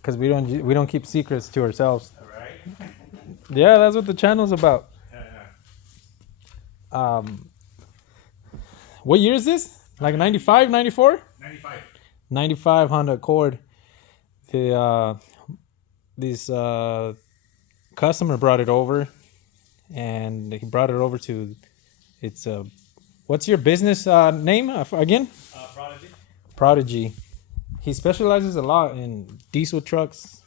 because we don't keep secrets to ourselves. All right. Yeah, that's what the channel's about. Yeah. What year is this? Like 95, 94? 95. 95 Honda Accord. This customer brought it over, and he brought it over to it's what's your business name again? Prodigy. Prodigy. He specializes a lot in diesel trucks.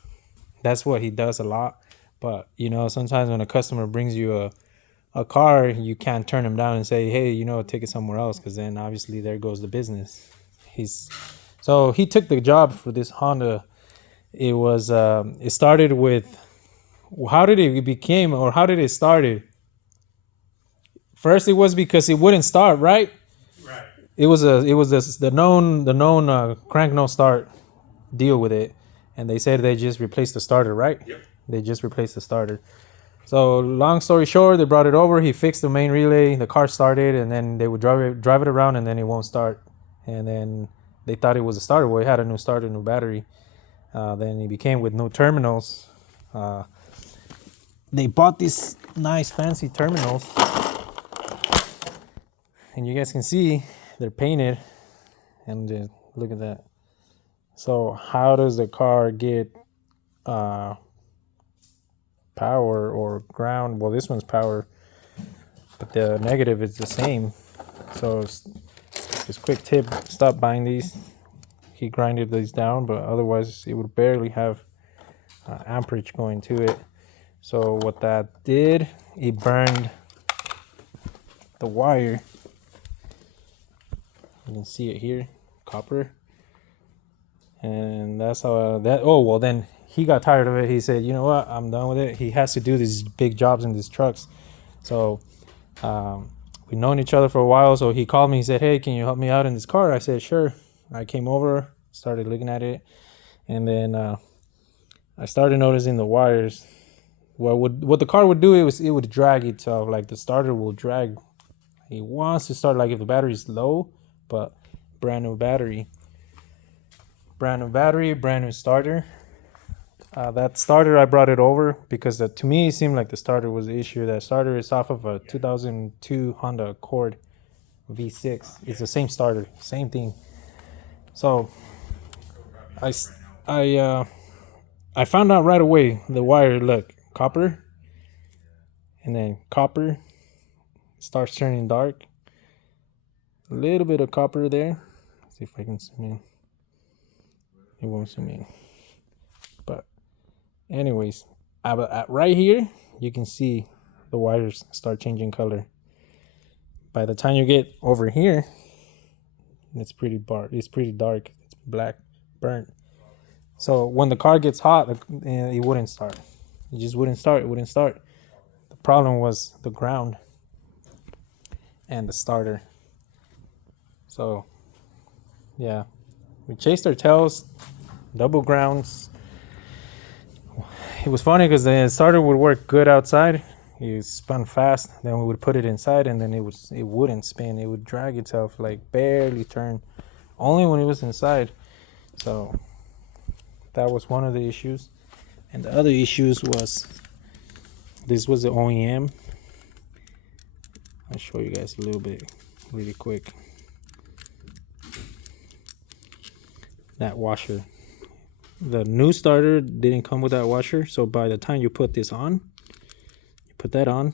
That's what he does a lot. But you know, sometimes when a customer brings you a car, you can't turn him down and say, hey, you know, take it somewhere else, because then obviously there goes the business. So he took the job for this Honda. It was it started with, how did it started? First, it was because it wouldn't start, right? Right. It was the known crank no start deal with it, and they said they just replaced the starter, right? Yep. They just replaced the starter. So long story short, they brought it over. He fixed the main relay. The car started, and then they would drive it around, and then it won't start. And then they thought it was a starter. Well, it had a new starter, new battery. Then it became with new terminals. They bought these nice fancy terminals, and you guys can see they're painted. And look at that. So how does the car get power or ground? Well, this one's power, but the negative is the same. So just quick tip, stop buying these. He grinded these down, but otherwise it would barely have amperage going to it. So what that did, it burned the wire. You can see it here, copper. And that's how then he got tired of it. He said, you know what, I'm done with it. He has to do these big jobs in these trucks. So we've known each other for a while. So he called me. He said, hey, can you help me out in this car? I said, sure. I came over, started looking at it. And then I started noticing the wires. What the car would do, it would drag itself. Like the starter will drag. He wants to start like if the battery's low, but brand new battery, brand new starter. That starter, I brought it over because to me it seemed like the starter was the issue. That starter is off of a 2002 Honda Accord V6. It's the same starter, same thing. So I found out right away. The wire, look, copper, and then copper starts turning dark. A little bit of copper there. Let's see if I can zoom in. It won't zoom in. But anyways, right here, you can see the wires start changing color. By the time you get over here, it's pretty dark. It's black, burnt. So when the car gets hot, it wouldn't start. It just wouldn't start. It wouldn't start. The problem was the ground and the starter. So yeah, we chased our tails, double grounds. It was funny because the starter would work good outside. It spun fast. Then we would put it inside, and then it wouldn't spin. It would drag itself, like barely turn, only when it was inside. So that was one of the issues. And the other issues was, this was the OEM. I'll show you guys a little bit really quick. That washer. The new starter didn't come with that washer, so by the time you put this on, you put that on,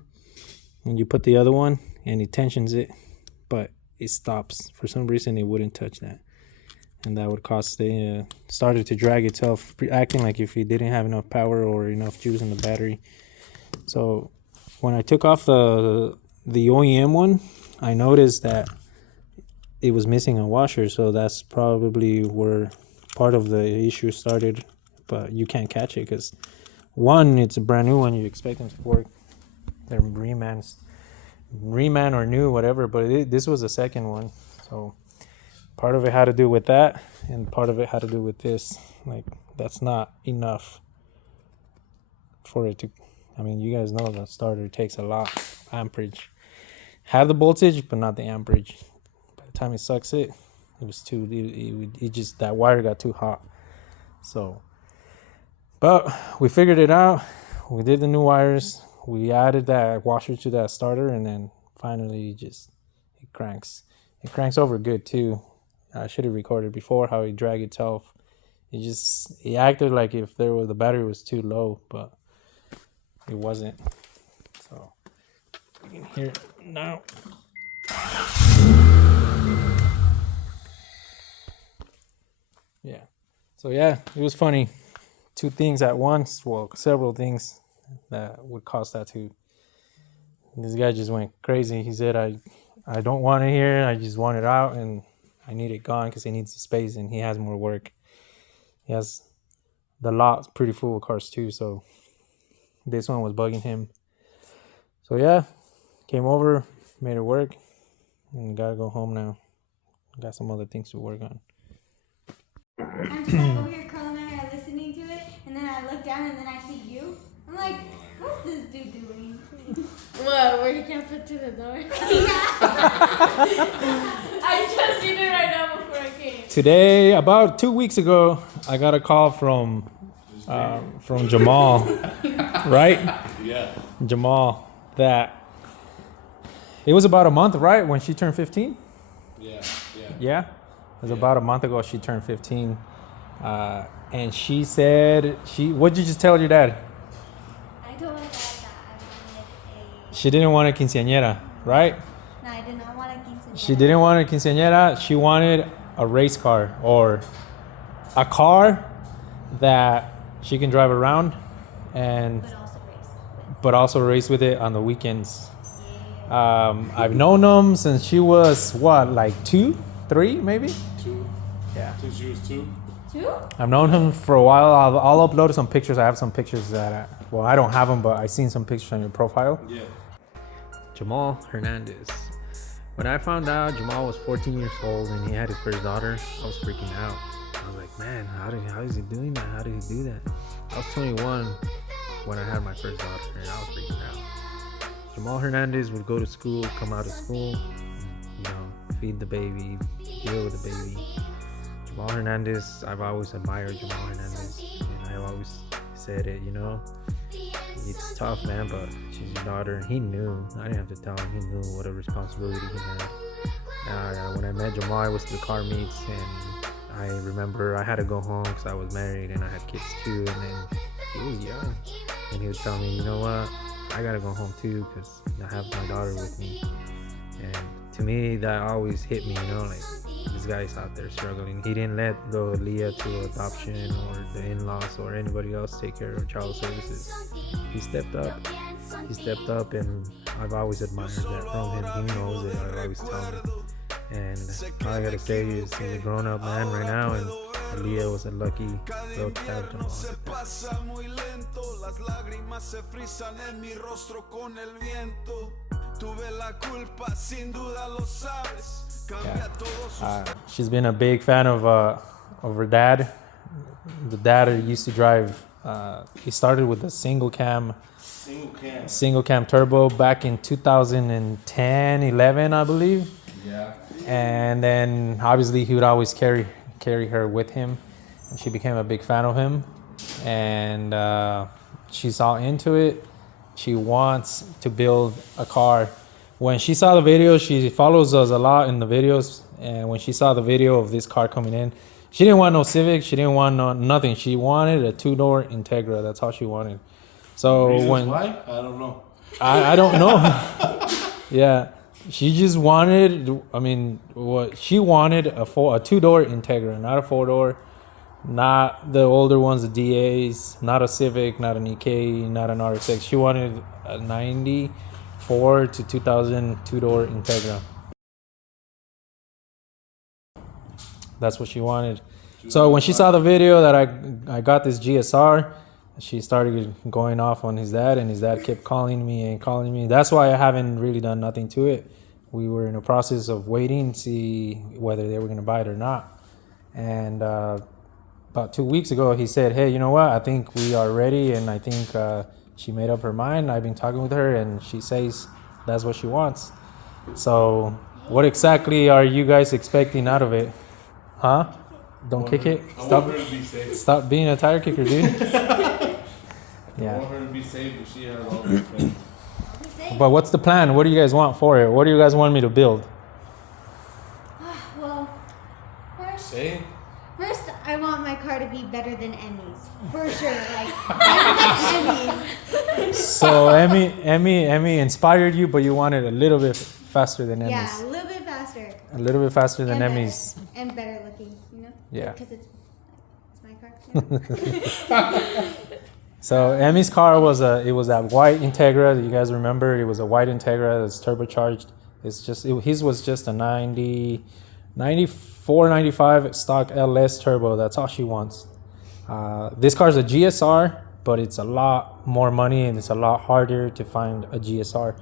and you put the other one, and it tensions it, but it stops. For some reason, it wouldn't touch that. And that would cause the starter to drag itself, acting like if it didn't have enough power or enough juice in the battery. So when I took off the OEM one, I noticed that it was missing a washer. So that's probably where part of the issue started. But you can't catch it because, one, it's a brand new one. You expect them to work. They're reman or new, whatever. But this was the second one. So part of it had to do with that, and part of it had to do with this. Like, that's not enough for it to, I mean, you guys know the starter takes a lot of amperage. Have the voltage, but not the amperage. By the time it sucks it, it was too, it just, that wire got too hot. So But we figured it out. We did the new wires. We added that washer to that starter, and then finally it cranks. It cranks over good too. I should have recorded before how it dragged itself. It acted like if the battery was too low, but it wasn't. So you can hear it now. Yeah. So yeah, it was funny. Two things at once. Well, several things that would cause that to. This guy just went crazy. He said, I don't want it here. I just want it out, and I need it gone because he needs the space, and he has more work. He has the lot pretty full of cars too, so this one was bugging him. So yeah, came over, made it work, and gotta go home now. Got some other things to work on. I'm just like over here curling my hair listening to it, and then I look down and then I see you. I'm like, what's this dude doing? What, where he can't fit to the door? I just seen it right now before I came. Today, about 2 weeks ago, I got a call from Jamal, right? Yeah. Jamal, that it was about a month, right, when she turned 15? Yeah? It was about a month ago she turned 15. And she said, what'd you just tell your dad? I told my dad that I wanted She didn't want a quinceañera, right? No, I did not want a quinceañera. She didn't want a quinceañera. She wanted a race car, or a car that she can drive around and But also race with. race with it on the weekends. Yeah. I've known them since she was like 2, 3 maybe? 2. Yeah. Since she was 2. 2? I've known him for a while. I'll upload some pictures. I have some pictures that, I don't have them, but I've seen some pictures on your profile. Yeah. Jamal Hernandez. When I found out Jamal was 14 years old and he had his first daughter, I was freaking out. I was like, man, how is he doing that? How did he do that? I was 21 when I had my first daughter, and I was freaking out. Jamal Hernandez would go to school, come out of school, feed the baby, deal with the baby. Jamal Hernandez, I've always admired Jamal Hernandez, and I've always said it, it's tough, man, but she's your daughter, and he knew. I didn't have to tell him. He knew what a responsibility he had. When I met Jamal, I was to the car meets, and I remember I had to go home because I was married and I had kids too, and then he was young, and he would tell me, you know what, I gotta go home too because I have my daughter with me. And to me, that always hit me, like, this guy's out there struggling. He didn't let go of Aaliyah to adoption or the in-laws or anybody else take care of child services. He stepped up, and I've always admired that from him. He knows it. I always tell him. And all I gotta say is he's a grown-up man right now, and Aaliyah was a lucky girl to have Jamal. She's been a big fan of her dad. The dad used to drive. He started with a single cam turbo back in 2010, 11, I believe. Yeah. And then obviously he would always carry her with him, and she became a big fan of him. And she's all into it. She wants to build a car. When she saw the video, she follows us a lot in the videos, and when she saw the video of this car coming in, she didn't want no Civic, she didn't want nothing. She wanted a 2-door Integra. That's all she wanted. So why? I don't know. I don't know. Yeah, she just wanted. What she wanted a 2-door Integra, not a 4-door, not the older ones, the DAs, not a Civic, not an EK, not an RX. She wanted a 94 to 2000 2-door Integra. That's what she wanted. So when she saw the video that I got this GSR, she started going off on his dad, and his dad kept calling me. That's why I haven't really done nothing to it. We were in a process of waiting to see whether they were going to buy it or not. And about 2 weeks ago, he said, hey, you know what? I think we are ready, and I think she made up her mind. I've been talking with her, and she says that's what she wants. So what exactly are you guys expecting out of it? Huh? Don't kick it. I Stop. want her to be safe. Stop being a tire kicker, dude. I Yeah. want her to be safe, but she has all the things. But what's the plan? What do you guys want for it? What do you guys want me to build? Well, first, Say? first I want my car to be better than Emmy's. For sure. Like, better than Emmy's. So Emmy inspired you, but you wanted a little bit faster than Emmy's. Yeah, a little bit faster. A little bit faster than And better. Emmy's. And better looking, you know? Yeah. Because it's my car. You know? So Emmy's car was that white Integra. You guys remember? It was a white Integra that's turbocharged. His was just a 94, 95 stock LS turbo. That's all she wants. This car's a GSR, but it's a lot more money and it's a lot harder to find a GSR.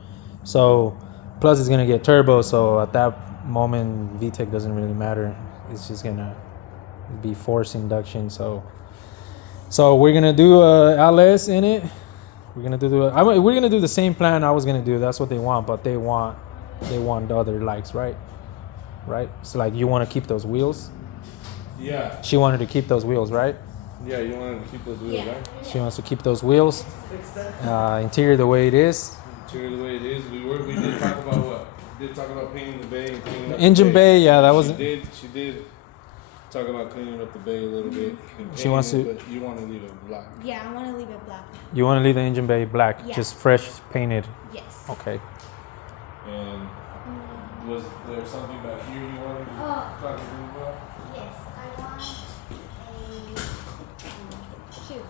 So plus it's gonna get turbo. So at that moment, VTEC doesn't really matter. It's just gonna be force induction. So we're gonna do LS in it. We're gonna do the same plan I was gonna do. That's what they want, but they want the other likes, right? Right. So like you want to keep those wheels. Yeah. She wanted to keep those wheels, right? Yeah, you wanted to keep those wheels, Yeah. right? She wants to keep those wheels. Interior the way it is. Interior the way it is. We did talk about what? We did talk about painting the bay and cleaning up Engine the bay, yeah, that was. She did talk about cleaning up the bay a little bit. And She wants painting to- it, but you want to leave it black. Yeah, I want to leave it black. You want to leave the engine bay black, Yeah. just fresh painted. Yes. Okay. And was there something back here you wanted to talk to me about? Yes, I want shoot.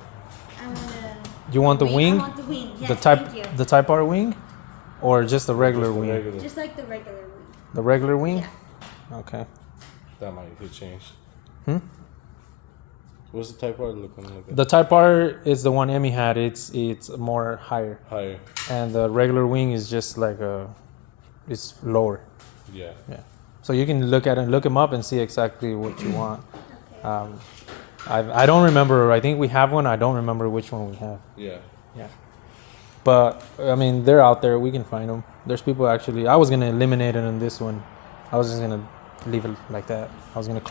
I want a. You want the wing? I want the wing. Yes, The type thank you. the Type R wing, or just the regular Just the wing? regular. Just like the regular wing. The regular wing. Yeah. Okay. That might get changed. Hmm? What's the Type R looking like? The Type R is the one Emmy had. It's more higher, Higher. and the regular wing is just like it's lower. Yeah. Yeah. So you can look them up and see exactly what you want. Okay. I don't remember. I think we have one. I don't remember which one we have. Yeah. Yeah. But I mean, they're out there. We can find them. There's people actually. I was gonna eliminate it in this one. I was just gonna leave it like that. I was gonna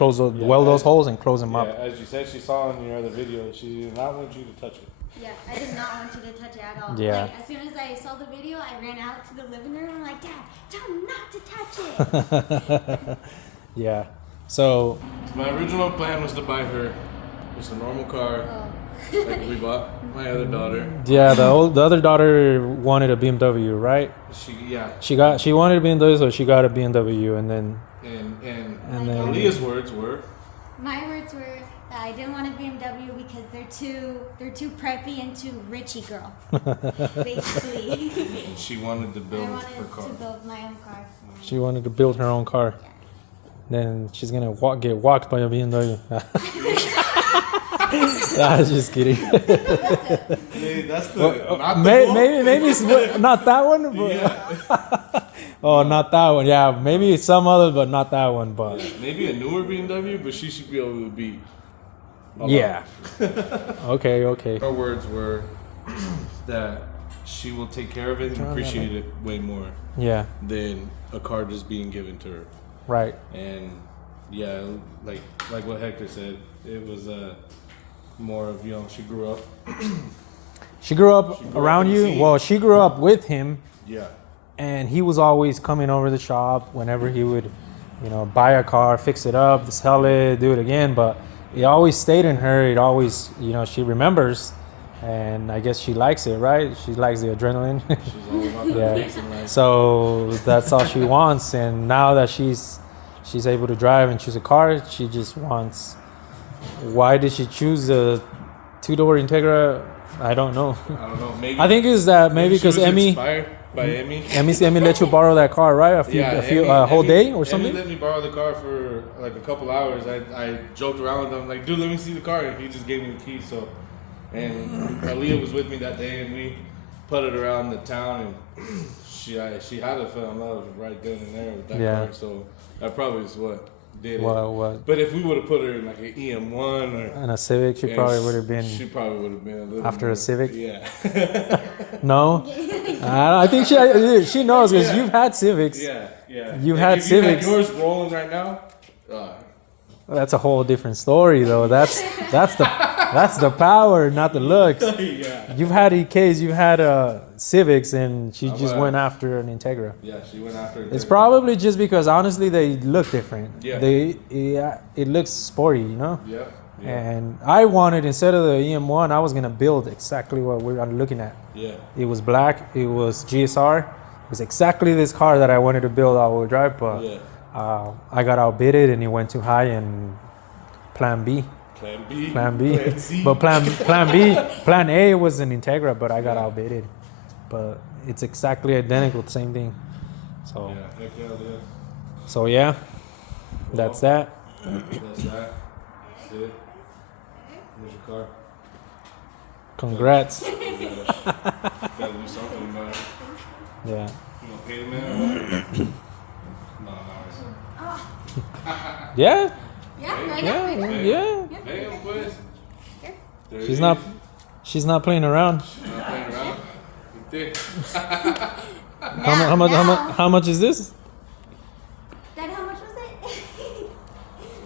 weld those holes and close them Yeah, up. as you said, she saw in your other video, she did not want you to touch it. Yeah, I did not want you to touch it at all. Yeah. Like, as soon as I saw the video, I ran out to the living room. I'm like, Dad, tell him not to touch it. Yeah. So My original plan was to buy her just a normal car, Oh. like we bought my other daughter. yeah, the other daughter wanted a BMW, right? She wanted a BMW, so she got a BMW, and then And And then- Aaliyah's words were, My words were that I didn't want a BMW because they're too preppy and too richy girl. Basically. she wanted to I build wanted her car. to build my own car. she wanted to build her own car. Then she's gonna get walked by a BMW. I was just kidding. Hey, that's the not the maybe it's not that one. But oh, not that one. Yeah, maybe some other, but not that one. But maybe a newer BMW, but she should be able to beat. yeah. Okay. Her words were that she will take care of it and appreciate it way more Yeah. than a car just being given to her. Right. And yeah, like what Hector said, it was more of, she grew up. She grew up She grew up around in the you. scene. Well, she grew up with him, Yeah. and he was always coming over the shop whenever he would, buy a car, fix it up, sell it, do it again. But it always stayed in her. It always, she remembers, and I guess she likes it, right? She likes the adrenaline. She's all about that Yeah. racing life. So that's all she wants. And now that she's able to drive and choose a car, she just wants. Why did she choose a 2-door Integra? I don't know. I don't know. Maybe I think it's that maybe she because was Emmy inspired by Emmy. Emmy let you borrow that car, right? A whole day or something. Emmy let me borrow the car for like a couple hours. I joked around with him like, dude, let me see the car. And he just gave me the keys. So, and Aaliyah was with me that day, and we putted around the town, and she had to fall in love right then and there with that car. So that probably is what did it. What? But if we would have put her in like an EM1 or And a Civic, she probably would have been. She probably would have been a little After a more- Civic? Yeah. No, I think she knows because you've had Civics. Yeah. You've Like, had if you Civics. had yours rolling right now. That's a whole different story, though. That's the power, not the looks. Yeah. You've had EKs, you've had Civics, and she I'm just a- went after an Integra. Yeah, she went after it. It's probably just because honestly they look different. Yeah. It looks sporty, you know. Yeah. Yeah. And I wanted, instead of the EM1, I was gonna build exactly what we're looking at. Yeah. It was black. It was GSR. It was exactly this car that I wanted to build all-wheel drive, but Yeah. I got outbidded and it went too high. And Plan B. Plan B. Plan B. Plan C. But Plan A was an Integra, but I got outbidded. But it's exactly identical, same thing. So Yeah. Heck yeah, yeah. so yeah, that's that. That's that. That's it. Where's your car? Congrats. Gotta do something about it. Yeah. You know, pay the man. No. Yeah. Yeah, right Yeah. now, right now. Yeah. Hey, pues. There She's it not. is. She's not playing around. Not playing around. Viste? How much is this? Dad, how much was it?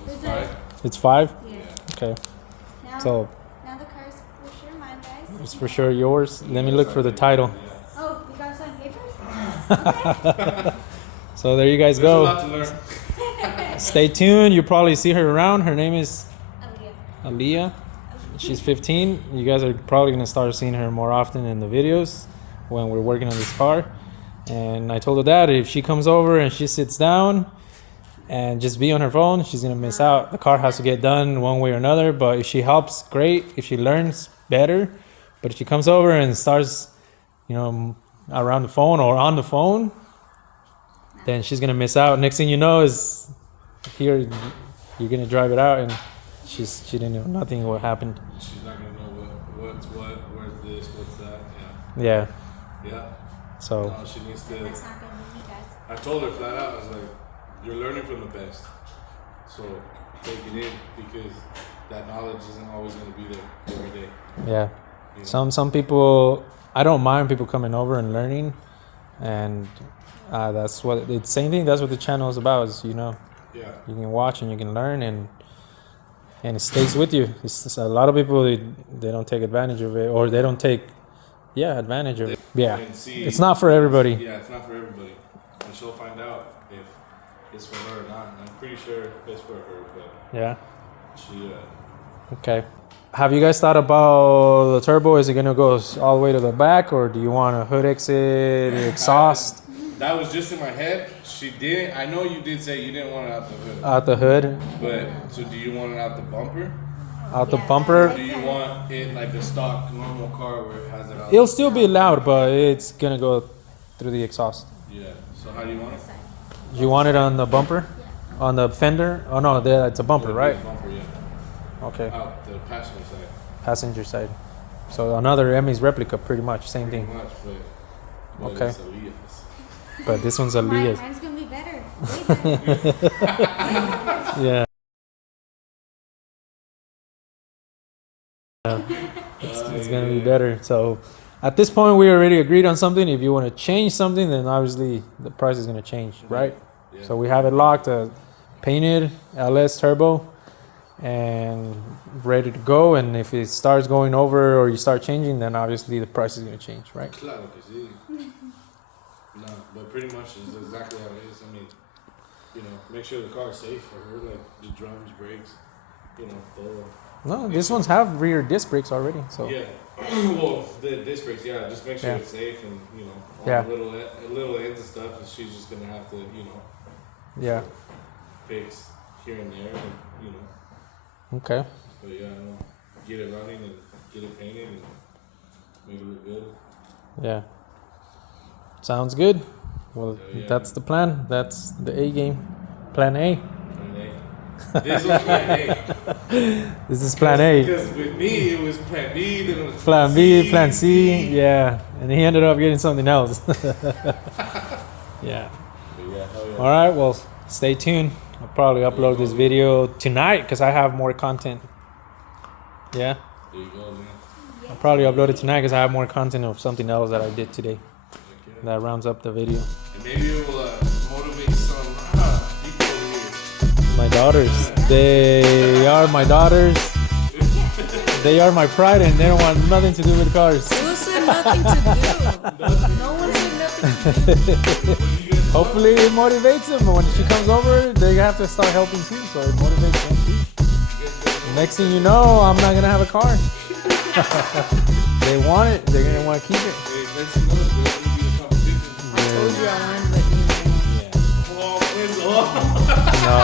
It's fine. It's 5. Yeah. Okay. Now, So now the car's for sure mine, guys. it's for sure yours. Let me look for the title. Oh, you got some papers? Okay. So there you guys There's a go. lot to learn. Stay tuned. You'll probably see her around. Her name is Aaliyah. Aaliyah. She's 15. You guys are probably gonna start seeing her more often in the videos when we're working on this car. And I told her that if she comes over and she sits down and just be on her phone, she's gonna miss out. The car has to get done one way or another. But if she helps, great. If she learns, better. But if she comes over and starts, you know, around the phone or on the phone, then she's gonna miss out. Next thing you know is here you're gonna drive it out and she didn't know nothing what happened. She's not gonna know what's what, where's this, what's that. Yeah. Yeah. So No, she needs to. That's not gonna be me, guys. I told her flat out. I was like, "You're learning from the best, so take it in because that knowledge isn't always gonna be there every day." yeah. You know? Some people, I don't mind people coming over and learning, and that's what it's same thing. That's what the channel is about. Is, you know, Yeah. you can watch and you can learn, and it stays with you. It's just a lot of people they don't take advantage of it, or they don't take advantage of it. Yeah, And see, it's not for everybody. Yeah, it's not for everybody, and she'll find out if it's for her or not. And I'm pretty sure it's for her, but Yeah. she. Okay. Have you guys thought about the turbo? Is it gonna go all the way to the back, or do you want a hood exit, exhaust That was just in my head. She didn't. I know you did say you didn't want it out the hood, out the hood, but so do you want it out the bumper? out the Yeah. bumper? Or do you want it like a stock normal car where it has it out? It'll still be loud, but it's gonna go through the exhaust. Yeah. So how do you want it? You want it on the bumper, on the fender? Oh no, it's a bumper, right? Bumper, yeah. Okay, Out the passenger side. passenger side. So another Emmy's replica, pretty much same thing. Pretty much, but Okay. it's Aaliyah's. But this one's Mine, Aaliyah's. mine's gonna be better. Way better. Yeah. It's gonna be better. So at this point, we already agreed on something. If you want to change something, then obviously the price is gonna change, right? Yeah. So we have it locked, painted LS turbo, and ready to go. And if it starts going over or you start changing, then obviously the price is gonna change, right? Claro que sí. No, but pretty much is exactly how it is. I mean, you know, make sure the car is safe for her, like the drums, brakes, you know, todo. No, these ones have rear disc brakes already. So Yeah. Well, the disc brakes, yeah. Just make sure Yeah. it's safe, and you know, all Yeah. the little ends and stuff. And she's just gonna have to, you know, yeah. fix here and there, and you know. Okay. But yeah, no, get it running and get it painted and make it look good. Yeah. Sounds good. Well, Yeah. that's the plan. That's the A game. Plan A. Plan A. This was Plan A. This is Plan A. Because with me, it was Plan B, then it was Plan B, Plan C. Yeah. And he ended up getting something else. Yeah. But yeah, hell yeah. All right. Well, stay tuned. I'll probably upload this video tonight because I have more content. Yeah. There you go, man. I'll probably upload it tonight because I have more content of something else that I did today. Okay. That rounds up the video. And maybe it will motivate some people here. My daughters. They are my daughters. They are my pride, and they don't want nothing to do with cars. Who said nothing to do? No one said nothing to do. Hopefully it motivates them. When she comes over, they have to start helping too, so it motivates them too. Next thing you know, I'm not gonna have a car. They want it. They're gonna want to keep it. Next thing you know, there's gonna be a competition. I told you I wanted to let you No,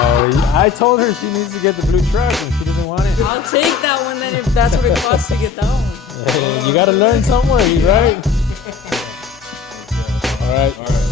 I told her she needs to get the blue truck, and she doesn't want it. know. I'll take that one then if that's what it costs to get that one. You gotta learn somewhere, right? All right.